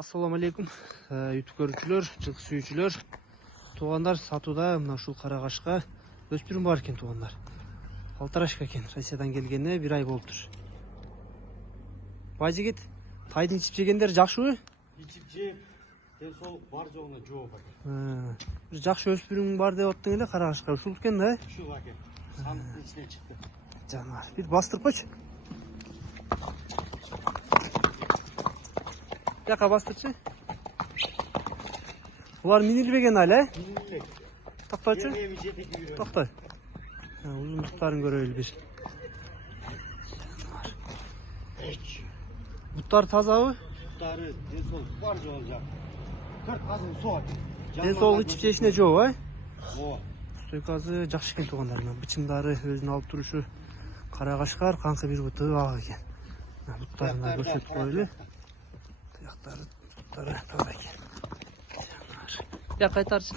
Assalamu алейкум, YouTube көрүүчүлөр, жылкы сүйүүчүлөр. Туугандар сатууда мына ушул карагашка өспүрүм бар экен туугандар. Алтарашка экен, Россиядан келгенине 1 ай болуптур. Бай жигит, тайдын ичип жегендер жакшыбы? Ичип жеп, денсаулык бар жогуна жооп атат. Бир жакшы өспүрүм бар деп аттың эле карагашка ушул экен да? Ушул экен. Сандыктын ичинен чыкты. Жанар, бир бастырып койчу. Яка бастырчы. Булар минилбеген эле? Минилбек. Токточу. Токтой. Узундуктарын көрөлү бир. Буттар тазабы? Буттары денсаулык бар жогу жак. 40 казын суу атат. Денсаулык ичип жешине жок, а? Ооба. Стойкасы жакшы экен туугандар. Бычымдары өзүнө алып турушу карагашкар канкы бир буту ак экен. Буттарын да көрсөтүп коелу. Туттары таза экен. Я кайтарчы.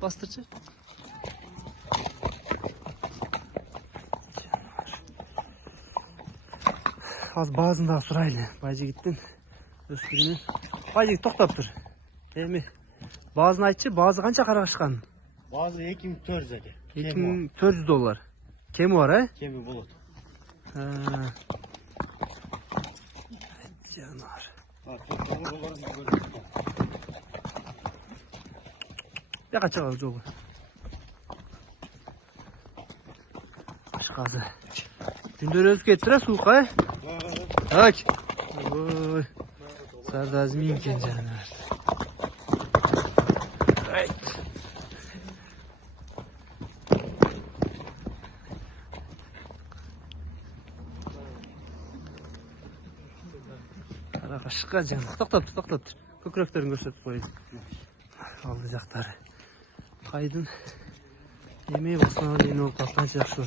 Бастырчы. Az bazını da suraylı. Baycı gittin. Öspürünü. Baycı toktap dur. Emi. Bazını aytçı. Bazı kança karagaşkan? Bazı 2400 экен. $2400. Kemi var ha? Kemi болот. Canar. Ya kaça kaldı jogu? Başkazı. Gündür özgü ettire soğuk ha? Bak. Oy. Sardazmin iken canar. Evet. Karagaşka canar. Toktap. Köküreklerini gösterip koyun. Aldı jaktары. Kaydın yemeği basmalı yeni olup baktan jakşı.